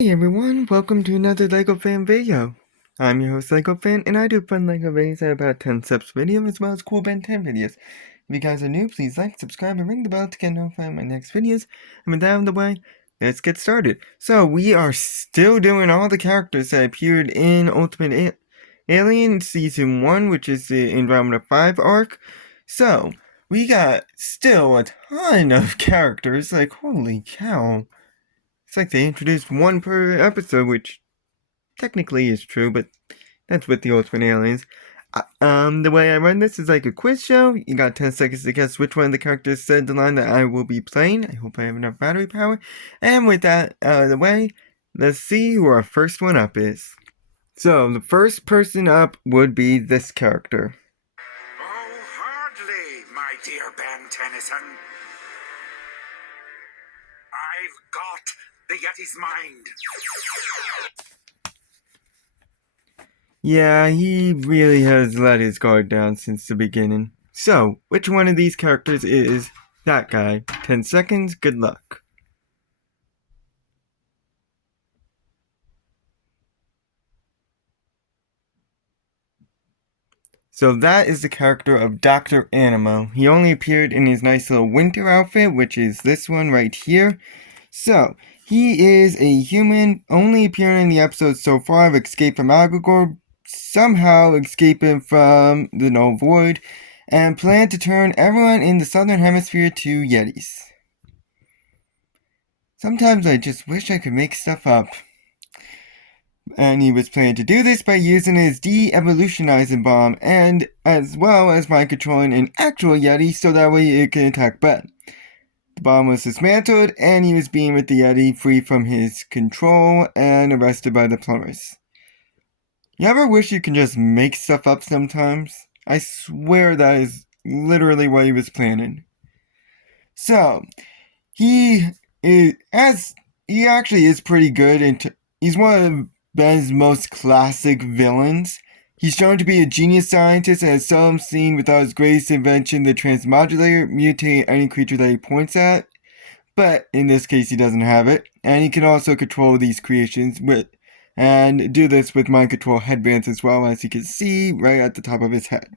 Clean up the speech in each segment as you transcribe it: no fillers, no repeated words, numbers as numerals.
Hey everyone, welcome to another LEGO Fan video. I'm your host LEGO Fan, and I do fun LEGO videos at about 10 subs video as well as cool Ben 10 videos. If you guys are new, please like, subscribe, and ring the bell to get notified of my next videos. And with that out of the way, let's get started. So we are still doing all the characters that appeared in Ultimate Alien Season 1, which is the Andromeda 5 arc. So, we got still a ton of characters, like holy cow. It's like they introduced one per episode, which technically is true, but that's with the Ultimate Aliens. The way I run this is like a quiz show. You got 10 seconds to guess which one of the characters said the line that I will be playing. I hope I have enough battery power. And with that out of the way, let's see who our first one up is. So, the first person up would be this character. Oh, hardly, my dear Ben Tennyson. I've got the Yeti's mind. Yeah, he really has let his guard down since the beginning. So, which one of these characters is that guy? 10 seconds, good luck. So that is the character of Dr. Animo. He only appeared in his nice little winter outfit, which is this one right here. So, he is a human, only appearing in the episodes so far of Escape from Agrigor, somehow escaping from the Null Void, and plan to turn everyone in the Southern Hemisphere to Yetis. Sometimes I just wish I could make stuff up. And he was planning to do this by using his de-evolutionizing bomb, and as well as by controlling an actual Yeti so that way it can attack Ben. The bomb was dismantled, and he was being with the Yeti free from his control and arrested by the plumbers. You ever wish you could just make stuff up sometimes? I swear that is literally what he was planning. So, he actually is pretty good, and he's one of Ben's most classic villains. He's shown to be a genius scientist and is seldom seen without his greatest invention, the transmodulator, mutating any creature that he points at. But in this case, he doesn't have it, and he can also control these creations and do this with mind control headbands as well, as you can see right at the top of his head.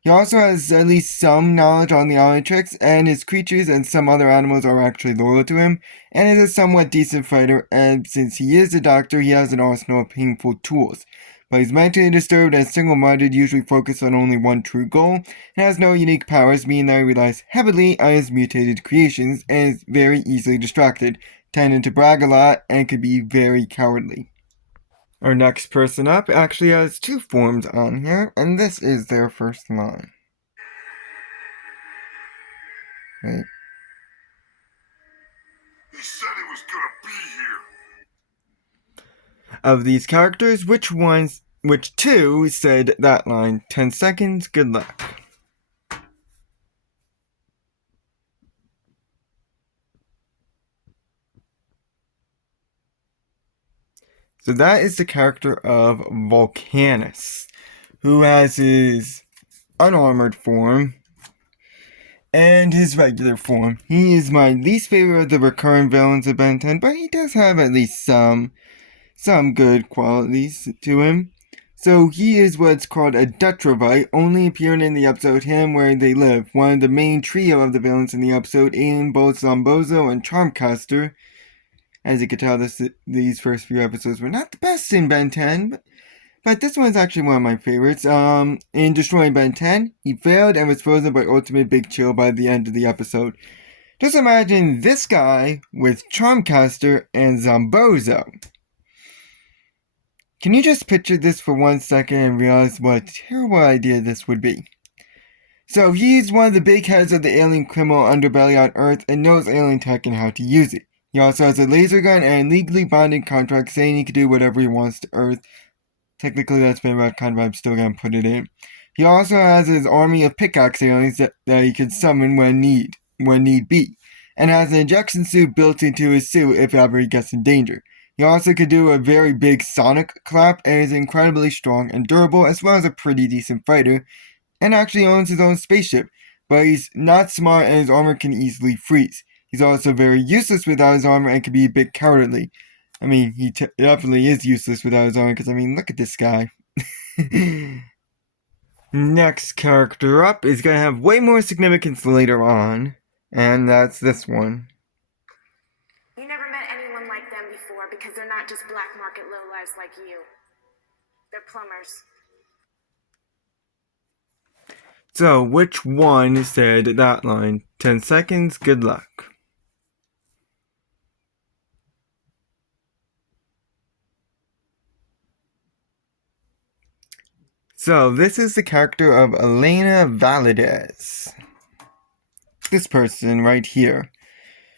He also has at least some knowledge on the Omnitrix, and his creatures and some other animals are actually loyal to him, and is a somewhat decent fighter, and since he is a doctor, he has an arsenal of painful tools. But he's mentally disturbed and single-minded, usually focused on only one true goal, and has no unique powers, meaning that he relies heavily on his mutated creations, and is very easily distracted, tending to brag a lot, and can be very cowardly. Our next person up actually has two forms on here, and this is their first line. Wait. He said he was gonna be here. Of these characters, which two said that line? 10 seconds, good luck. So that is the character of Vulkanus, who has his unarmored form and his regular form. He is my least favorite of the recurring villains of Ben 10, but he does have at least some good qualities to him. So he is what's called a Detrovite, only appearing in the episode Him Where They Live, one of the main trio of the villains in the episode, in both Zombozo and Charmcaster. As you can tell, these first few episodes were not the best in Ben 10, but this one is actually one of my favorites. In destroying Ben 10, he failed and was frozen by Ultimate Big Chill by the end of the episode. Just imagine this guy with Charmcaster and Zombozo. Can you just picture this for 1 second and realize what a terrible idea this would be? So he's one of the big heads of the alien criminal underbelly on Earth and knows alien tech and how to use it. He also has a laser gun and a legally binding contract saying he can do whatever he wants to Earth. Technically that's been retconned, but I'm still gonna put it in. He also has his army of Pickaxe Aliens that he can summon when need be, and has an injection suit built into his suit if ever he gets in danger. He also could do a very big sonic clap and is incredibly strong and durable, as well as a pretty decent fighter, and actually owns his own spaceship, but he's not smart and his armor can easily freeze. He's also very useless without his armor and can be a bit cowardly. I mean, he definitely is useless without his arm, because, I mean, look at this guy. Next character up is going to have way more significance later on, and that's this one. You never met anyone like them before because they're not just black market lowlifes like you. They're plumbers. So, which one said that line? 10 seconds, good luck. So, this is the character of Elena Valadis. This person right here.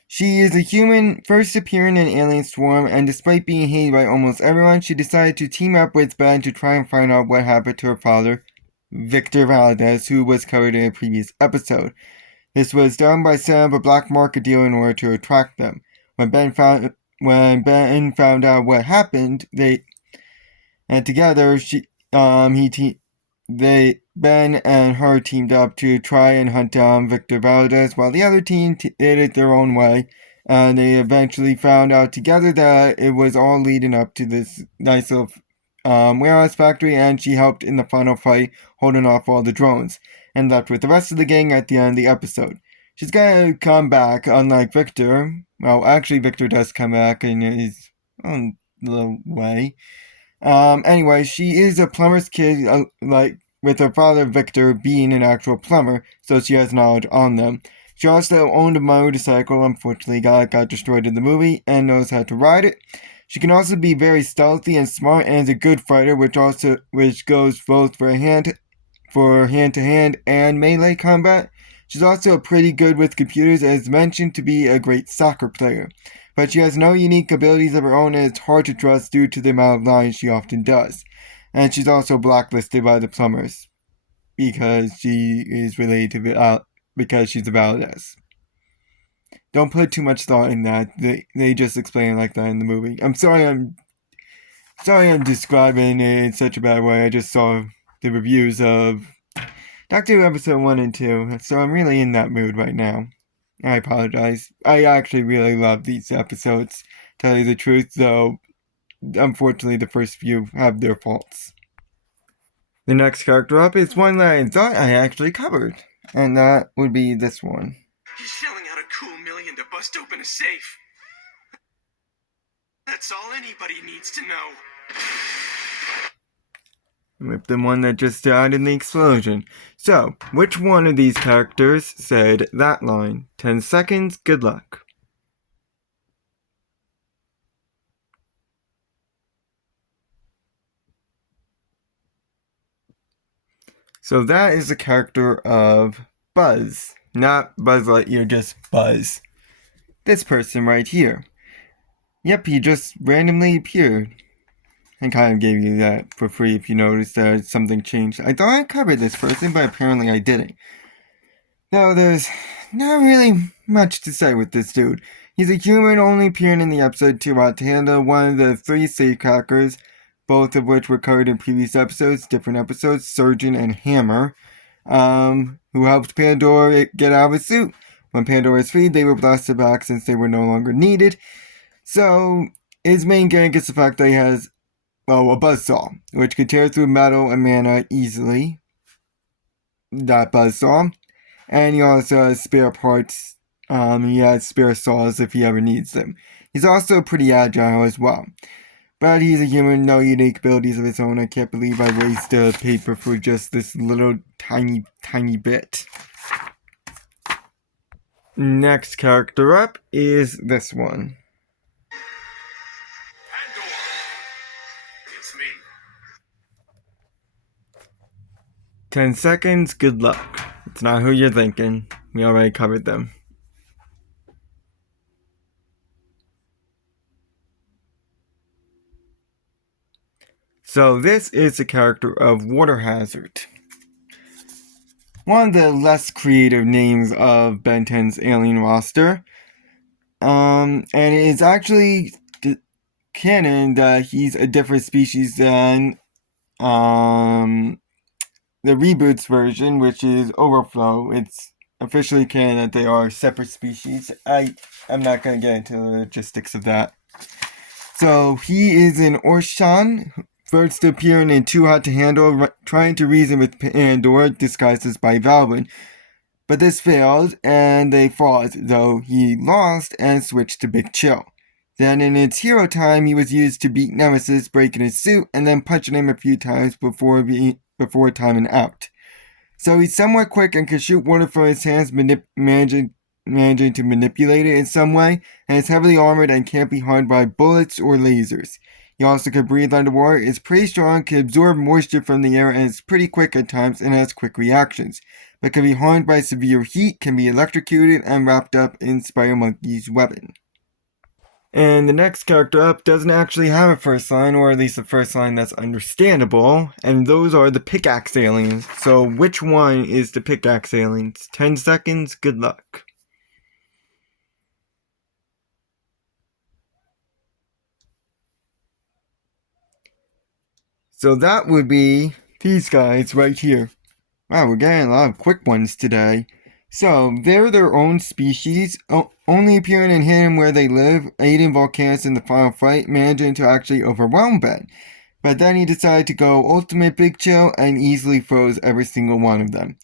She is a human, first appearing in Alien Swarm, and despite being hated by almost everyone, she decided to team up with Ben to try and find out what happened to her father, Victor Valadis, who was covered in a previous episode. This was done by setting up a black market deal in order to attract them. When Ben found out what happened, Ben and her teamed up to try and hunt down Victor Valadis, while the other team did it their own way. And they eventually found out together that it was all leading up to this nice little warehouse factory, and she helped in the final fight, holding off all the drones, and left with the rest of the gang at the end of the episode. She's gonna come back, unlike Victor. Well, actually, Victor does come back in his own little way. Anyway, she is a plumber's kid, with her father Victor being an actual plumber, so she has knowledge on them. She also owned a motorcycle, unfortunately got destroyed in the movie, and knows how to ride it. She can also be very stealthy and smart, and is a good fighter, which goes both for hand-to-hand and melee combat. She's also pretty good with computers, and is mentioned to be a great soccer player. But she has no unique abilities of her own, and it's hard to trust due to the amount of lying she often does. And she's also blacklisted by the plumbers, because she is related to because she's a Valadis. Don't put too much thought in that. They just explain it like that in the movie. I'm sorry I'm describing it in such a bad way. I just saw the reviews of Doctor Who episode 1 and 2, so I'm really in that mood right now. I apologize. I actually really love these episodes, to tell you the truth, though unfortunately the first few have their faults. The next character up is one that I thought I actually covered, and that would be this one. He's shelling out a cool million to bust open a safe. That's all anybody needs to know. With the one that just died in the explosion. So, which one of these characters said that line? 10 seconds, good luck. So that is the character of Buzz. Not Buzz Lightyear, just Buzz. This person right here. Yep, he just randomly appeared. I kind of gave you that for free if you noticed that something changed. I thought I covered this person, but apparently I didn't. Now, there's not really much to say with this dude. He's a human only appearing in the episode to handle one of the 3 safecrackers, both of which were covered in previous episodes, different episodes, Surgeon and Hammer, who helped Pandora get out of his suit. When Pandora is freed, they were blasted back since they were no longer needed. So, his main gimmick is the fact that he has, a buzzsaw, which can tear through metal and mana easily. That buzzsaw. And he also has spare parts. He has spare saws if he ever needs them. He's also pretty agile as well. But he's a human, no unique abilities of his own. I can't believe I wasted paper for just this little tiny bit. Next character up is this one. Pandora! It's me. 10 seconds, good luck. It's not who you're thinking. We already covered them. So this is the character of Water Hazard. One of the less creative names of Ben 10's alien roster. And it is actually canon that he's a different species than the reboots version, which is Overflow. It's officially canon that they are separate species. I'm not going to get into the logistics of that. So he is an Orshan, first appearing in Too Hot to Handle, trying to reason with Pandora, disguised as by Valvin. But this failed, and they fought, though he lost and switched to Big Chill. Then in its hero time, he was used to beat Nemesis, breaking his suit, and then punching him a few times before timing out. So he's somewhat quick and can shoot water from his hands, managing to manipulate it in some way, and is heavily armored and can't be harmed by bullets or lasers. He also can breathe underwater, is pretty strong, can absorb moisture from the air, and is pretty quick at times and has quick reactions, but can be harmed by severe heat, can be electrocuted, and wrapped up in Spider Monkey's weapon. And the next character up doesn't actually have a first line, or at least a first line that's understandable, and those are the Pickaxe Aliens. So which one is the Pickaxe Aliens? 10 seconds, good luck. So that would be these guys right here. Wow, we're getting a lot of quick ones today. So, they're their own species, only appearing and hidden where they live, aiding Vulkanus in the final fight, managing to actually overwhelm Ben. But then he decided to go ultimate Big Chill and easily froze every single one of them.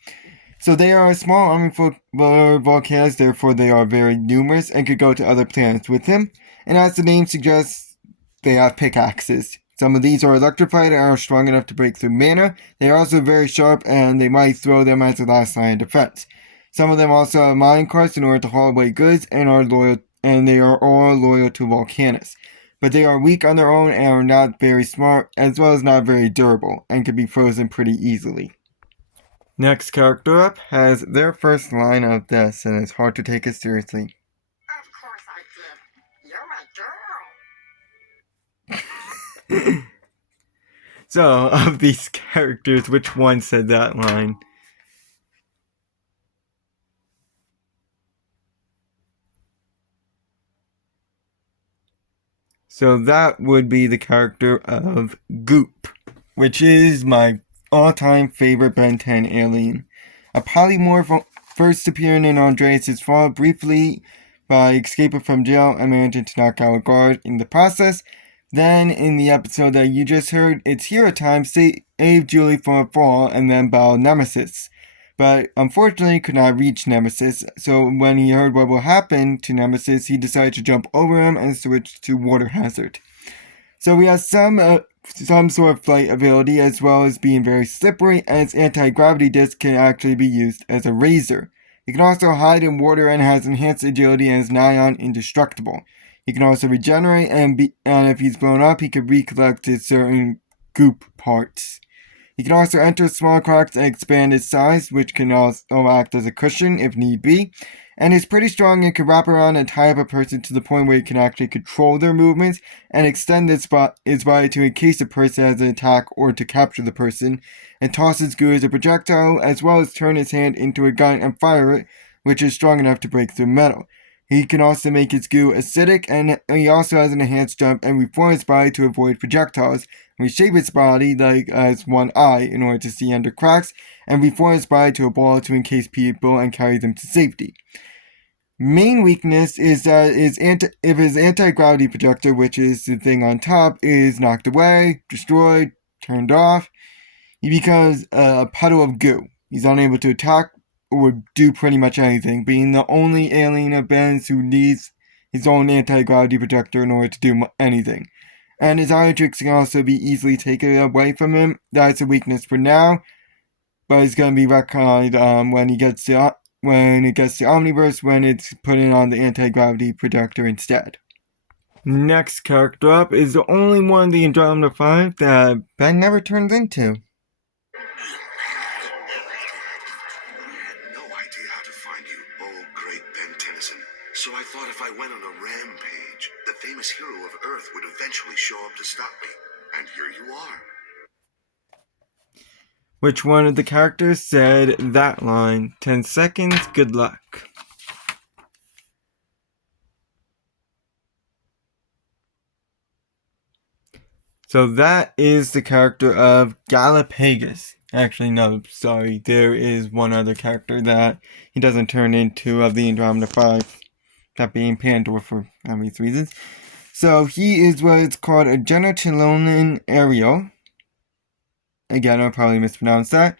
So they are a small army for Vulkanus, therefore they are very numerous and could go to other planets with him. And as the name suggests, they have pickaxes. Some of these are electrified and are strong enough to break through mana. They are also very sharp and they might throw them as a last line of defense. Some of them also have mine carts in order to haul away goods and they are all loyal to Vulkanus. But they are weak on their own and are not very smart, as well as not very durable, and can be frozen pretty easily. Next character up has their first line of this, and it's hard to take it seriously. Of course I did. You're my girl. So, of these characters, which one said that line? So that would be the character of Goop, which is my all-time favorite Ben 10 alien. A polymorph first appearing in Andreas' fall briefly by escaping from jail and managing to knock out a guard in the process. Then, in the episode that you just heard, it's hero time, save Julie from a fall and then battle Nemesis. But unfortunately could not reach Nemesis, so when he heard what will happen to Nemesis, he decided to jump over him and switch to Water Hazard. So he has some sort of flight ability as well as being very slippery, and its anti-gravity disc can actually be used as a razor. He can also hide in water and has enhanced agility and is nigh on indestructible. He can also regenerate, and if he's blown up, he can recollect his certain goop parts. He can also enter small cracks and expand its size, which can also act as a cushion if need be, and is pretty strong and can wrap around and tie up a person to the point where he can actually control their movements and extend his body to encase a person as an attack or to capture the person, and toss his goo as a projectile, as well as turn his hand into a gun and fire it, which is strong enough to break through metal. He can also make his goo acidic, and he also has an enhanced jump and reform his body to avoid projectiles, reshape its body like as one eye in order to see under cracks, and reform his body to a ball to encase people and carry them to safety. Main weakness is that if his anti-gravity projector, which is the thing on top, is knocked away, destroyed, turned off, he becomes a puddle of goo. He's unable to attack or do pretty much anything, being the only alien of Ben's who needs his own anti-gravity projector in order to do anything. And his iron tricks can also be easily taken away from him. That's a weakness for now, but it's going to be retconned when it gets to Omniverse, when it's putting on the anti-gravity projector instead. Next character up is the only one of the Andromeda 5 that Ben never turns into. So I thought if I went on a rampage, the famous hero of Earth would eventually show up to stop me. And here you are. Which one of the characters said that line? 10 seconds, good luck. So that is the character of Galapagus. Actually, no, sorry, there is one other character that he doesn't turn into of the Andromeda 5. That being Pandora for obvious reasons. So he is what is called a genitalian aerial. Again, I'll probably mispronounce that.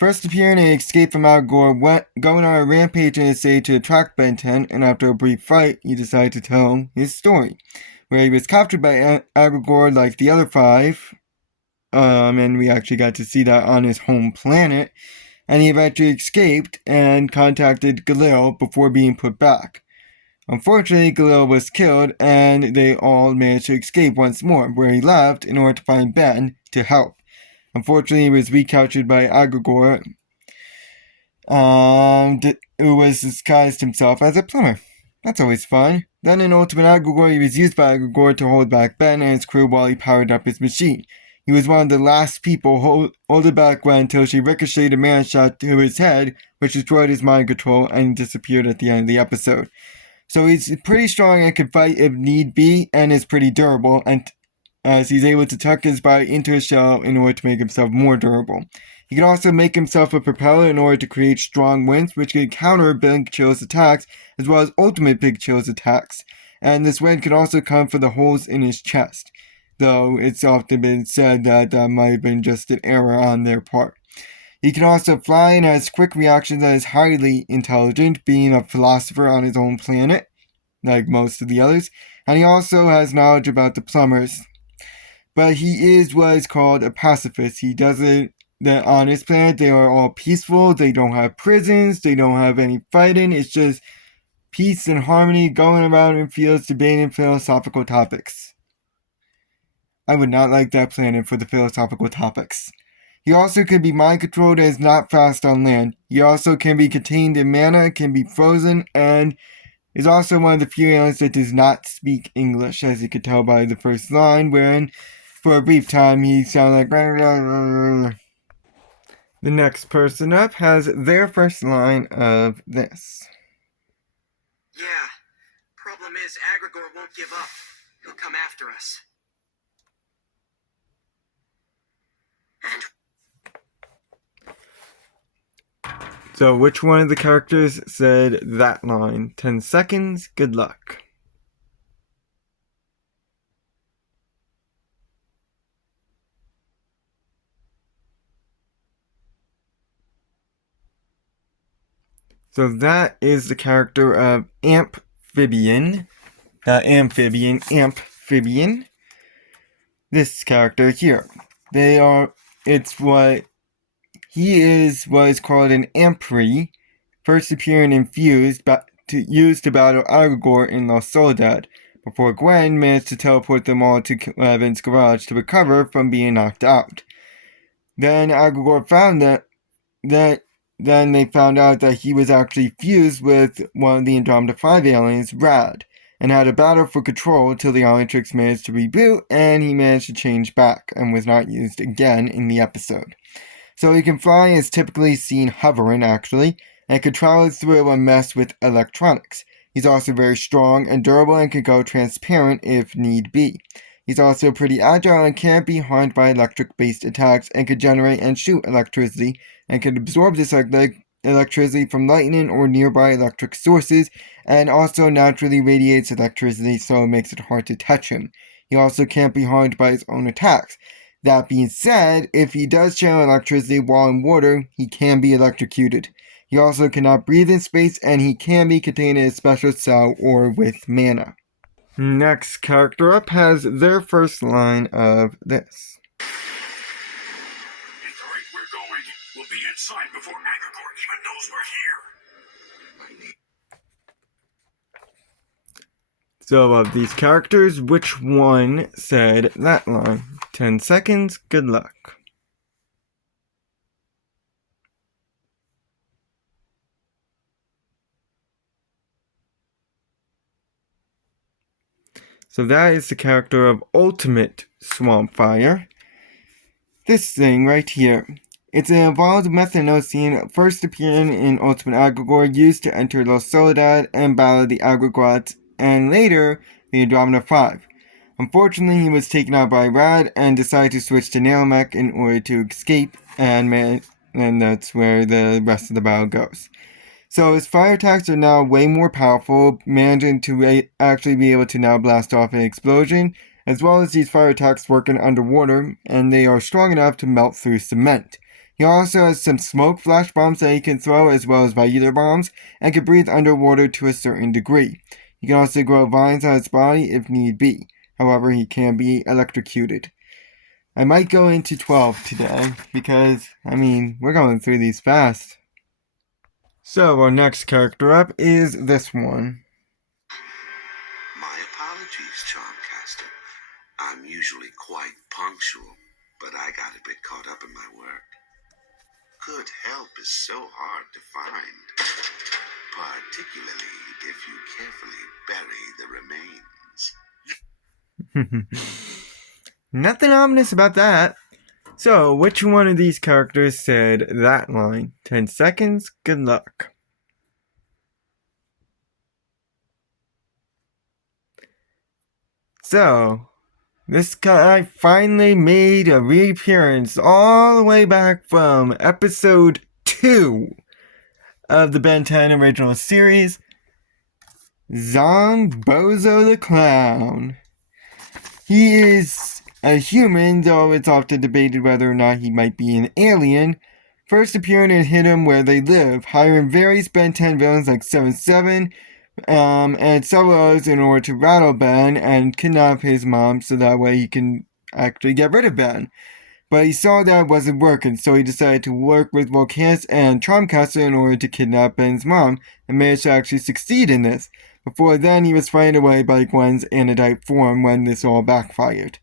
First appearing and escape from Agor, going on a rampage in his stage to attract Ben 10, and after a brief fight, he decided to tell his story, where he was captured by Agor like the other 5, and we actually got to see that on his home planet, and he eventually escaped and contacted Galil before being put back. Unfortunately, Galil was killed, and they all managed to escape once more, where he left in order to find Ben to help. Unfortunately, he was recaptured by Agor, who was disguised himself as a plumber. That's always fun. Then in Ultimate Agor, he was used by Agor to hold back Ben and his crew while he powered up his machine. He was one of the last people holding back Gwen until she ricocheted a man shot to his head, which destroyed his mind control, and disappeared at the end of the episode. So he's pretty strong and can fight if need be, and is pretty durable, and as he's able to tuck his body into a shell in order to make himself more durable. He can also make himself a propeller in order to create strong winds, which can counter Big Chill's attacks, as well as Ultimate Big Chill's attacks. And this wind can also come from the holes in his chest, though it's often been said that that might have been just an error on their part. He can also fly and has quick reactions and is highly intelligent, being a philosopher on his own planet, like most of the others, and he also has knowledge about the plumbers. But he is what is called a pacifist. He doesn't, that on his planet they are all peaceful, they don't have prisons, they don't have any fighting, it's just peace and harmony going around in fields debating philosophical topics. I would not like that planet for the philosophical topics. He also can be mind controlled and is not fast on land. He also can be contained in mana, can be frozen, and is also one of the few aliens that does not speak English, as you could tell by the first line, wherein for a brief time he sounded like. The next person up has their first line of this. Yeah, problem is Agrigor won't give up. He'll come after us. And So which one of the characters said that line? 10 seconds, good luck. So that is the character of AmpFibian. AmpFibian. This character here. He is what is called an Ampri, first appearing infused used to battle Agrigor in La Soledad, before Gwen managed to teleport them all to Levin's garage to recover from being knocked out. Then Agrigor found Then they found out that he was actually fused with one of the Andromeda 5 aliens, Rad, and had a battle for control till the Omnitrix managed to reboot, and he managed to change back, and was not used again in the episode. So he can fly and is typically seen hovering, actually, and can travel through and mess with electronics. He's also very strong and durable and can go transparent if need be. He's also pretty agile and can't be harmed by electric-based attacks, and can generate and shoot electricity, and can absorb this electricity from lightning or nearby electric sources, and also naturally radiates electricity, so it makes it hard to touch him. He also can't be harmed by his own attacks. That being said, if he does channel electricity while in water, he can be electrocuted. He also cannot breathe in space, and he can be contained in a special cell or with mana. Next character up has their first line of this. At the rate we're going, we'll be inside before Agrigor even knows we're here. So of these characters, which one said that line? 10 seconds, good luck. So that is the character of Ultimate Swampfire. This thing right here. It's an evolved methanocene first appearing in Ultimate Agrigor, used to enter La Soledad and battle the Agrigots, and later the Andromeda 5. Unfortunately, he was taken out by Rad and decided to switch to Nailmech in order to escape, and that's where the rest of the battle goes. So his fire attacks are now way more powerful, managing to actually be able to now blast off an explosion, as well as these fire attacks working underwater, and they are strong enough to melt through cement. He also has some smoke flash bombs that he can throw, as well as regular bombs, and can breathe underwater to a certain degree. He can also grow vines on his body if need be. However, he can be electrocuted. I might go into 12 today, because, we're going through these fast. So, our next character up is this one. My apologies, Charmcaster. I'm usually quite punctual, but I got a bit caught up in my work. Good help is so hard to find, particularly if you carefully bury the remains. Nothing ominous about that. So, which one of these characters said that line? 10 seconds, good luck. So, this guy finally made a reappearance all the way back from episode 2 of the Ben 10 original series. Zombozo the Clown. He is a human, though it's often debated whether or not he might be an alien. First appearing and hit him where they live, hiring various Ben 10 villains like 7-7, and several others in order to rattle Ben and kidnap his mom so that way he can actually get rid of Ben. But he saw that it wasn't working, so he decided to work with Vulkanus and Charmcaster in order to kidnap Ben's mom, and managed to actually succeed in this. Before then, he was frightened away by Gwen's anodyte form when this all backfired.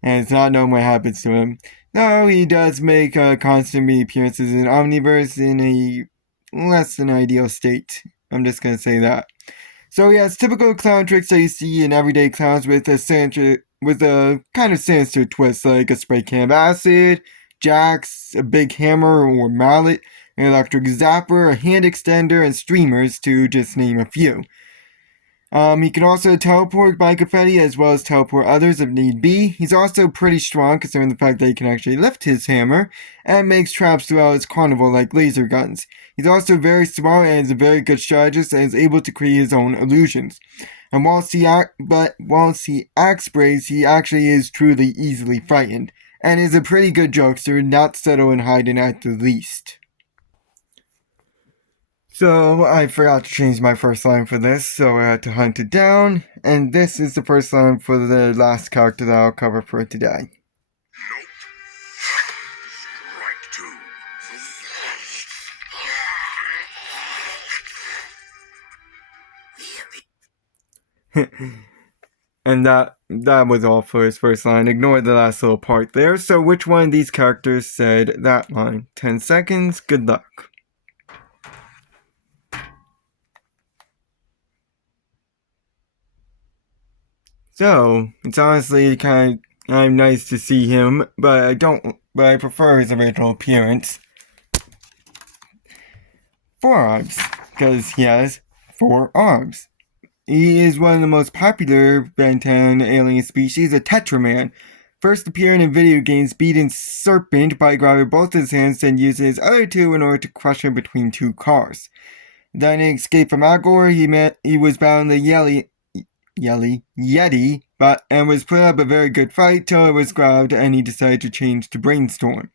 And it's not known what happens to him. Though he does make constant reappearances in Omniverse in a less than ideal state. I'm just gonna say that. So he has typical clown tricks that you see in everyday clowns with a kind of sinister twist, like a spray can of acid, jacks, a big hammer or mallet, an electric zapper, a hand extender, and streamers, to just name a few. He can also teleport by confetti as well as teleport others if need be. He's also pretty strong considering the fact that he can actually lift his hammer and makes traps throughout his carnival like laser guns. He's also very smart and is a very good strategist and is able to create his own illusions. And whilst he acts brave, he actually is truly easily frightened and is a pretty good jokester, not subtle and hiding at the least. So, I forgot to change my first line for this, so I had to hunt it down, and this is the first line for the last character that I'll cover for today. Nope. Strike two. And that was all for his first line. Ignore the last little part there. So which one of these characters said that line? 10 seconds, good luck. So, it's honestly kind of nice to see him, but I prefer his original appearance. 4 arms, because he has 4 arms. He is one of the most popular Ben 10 alien species, a Tetraman. First appearing in video games, beating Serpent by grabbing both his hands and using his other 2 in order to crush him between 2 cars. Then in Escape from Agor, he was bound the Yeti, and was putting up a very good fight till it was grabbed and he decided to change to Brainstorm.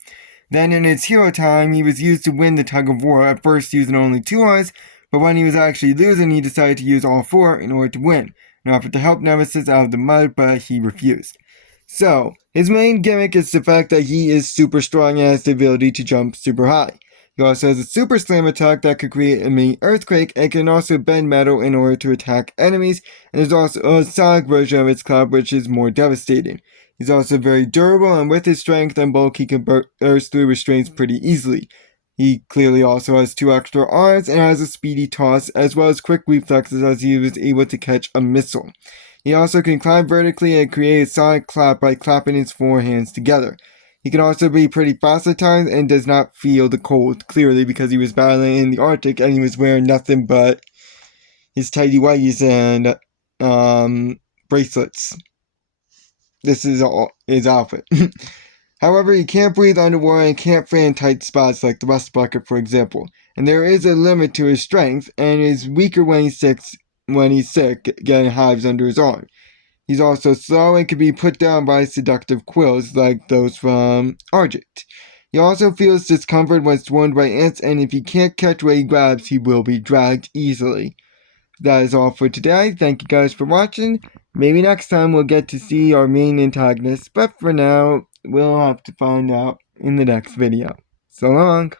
Then in its hero time, he was used to win the tug of war, at first using only 2 eyes, but when he was actually losing, he decided to use all 4 in order to win, and offered to help Nemesis out of the mud, but he refused. So, his main gimmick is the fact that he is super strong and has the ability to jump super high. He also has a super slam attack that could create a mini earthquake and can also bend metal in order to attack enemies, and there's also a sonic version of its club which is more devastating. He's also very durable, and with his strength and bulk he can burst through restraints pretty easily. He clearly also has 2 extra arms and has a speedy toss as well as quick reflexes as he was able to catch a missile. He also can climb vertically and create a sonic clap by clapping his 4 hands together. He can also be pretty fast at times and does not feel the cold, clearly because he was battling in the Arctic and he was wearing nothing but his tighty whities and bracelets. This is all his outfit. However, he can't breathe underwater and can't fit in tight spots like the rust bucket, for example. And there is a limit to his strength, and is weaker when he's sick, getting hives under his arm. He's also slow and can be put down by seductive quills like those from Argent. He also feels discomfort when swarmed by ants, and if he can't catch what he grabs, he will be dragged easily. That is all for today. Thank you guys for watching. Maybe next time we'll get to see our main antagonist, but for now, we'll have to find out in the next video. So long!